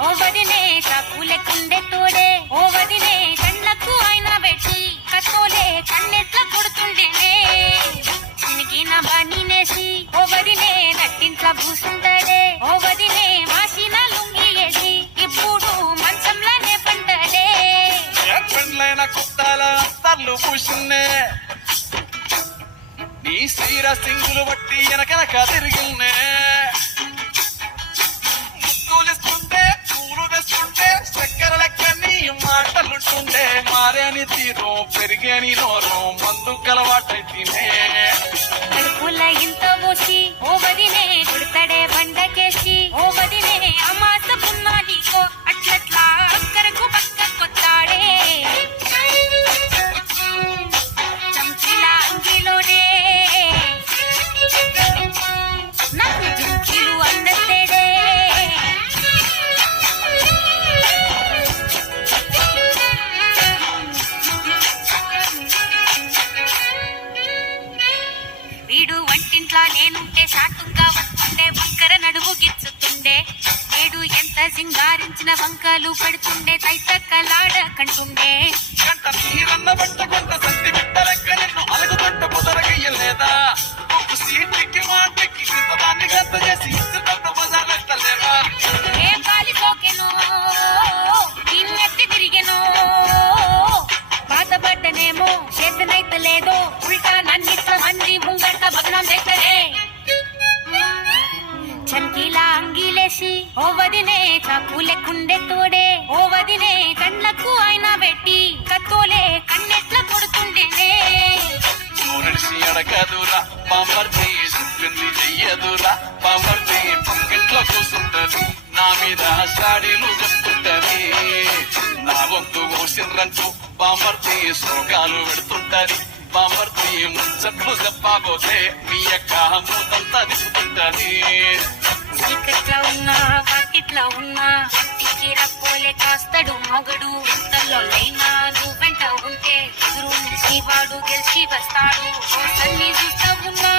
ఓ వదినే కాకులెక్కుండే తోడే ఓ వదినే కళ్ళకు ఆయన పెట్టి కత్తోలే కన్నెట్ల కొడుతుండేనే చినిగిన బనీనేసి ఓ వదినే నట్టింట్ల కూసుంటాడే ఓ వదినే మాసిన లుంగి వేసి ఇప్పుడు మంచంలానే పంటాడే పెండ్లైన కుత్తాల అత్తర్లు పూసిన్నే నీ సీర సింగులు బట్టి వెనకనక తిరిగిన్నే తూలిస్తుంటే పూలు తెస్తుంటే చక్కెర లెక్క నీ మాటలుంటుండే మారేని తీరు పెరిగేని నోరు మందు కలవాటైతేనే కడుపుల ఇంత పోసి ఓ వదినే కొడతాడే బండకేసి ఓ వదినే అమాసపున్నా నీకో అట్లట్లా అక్కరకు పక్క కొత్తాడే చంచిలా అంగిలోనే నాకు జుంకీలు అందస్తేడే వీడు వంటింట్లా నేనుంటే షాటుగా వస్తుండే వంకర నడువు గిచ్చుతుండే నేడు ఎంత సింగారించిన వంకలు పెడుతుండే తైతక్కలాడ కంటుండే గంట నీరన్న బట్ట కొంత సంతి బిడ్డలెక్క నిన్ను అలుగుతుంట కుదరగయ్యలేదా ఒక సీటికి మాటికి దాన్ని గంత చేసి ఇస్తున్న బజార్లెక్కలేదా ఏ కాలిపోకెను ఇన్నెత్తి తిరిగెను బాధపడ్డనేమో చేతనైతే లేదో ఉల్టా నన్నిట్ల మంది ముంగట భగ్నం చేస్తదే చంకీలా అంగీలేసి ఓ వదినే చాకులెక్కుండే తోడే ఓ వదినే కళ్ళకు ఆయన పెట్టి కత్తోలే కన్నెట్ల కొడుతుండేనే నూనెడిసి అడగదురా పామర్తి చెప్పింది చెయ్యదురా పామర్తి పక్కింట్లో కూసుంటది నా మీద సాడీలు చెప్తుంటది నా వంతు కోసిండ్రంటూ పామర్తి సోగాలు పెడుతుంటది పామర్తి ముచ్చట్లు చెప్పబోతే మీ యొక్క మూతంతా దిప్పుతుంటది చీకట్లా ఉన్నా వాకిట్లా ఉన్నా ఇంటికి రక్కోలే కాస్తాడు మొగడు ఇంతలో లైనా నువ్వు వెంట ఉంటే ఎదురు నిలిచి వాడు గెలిచి వస్తాడు సన్ని చూస్తా ఉన్నా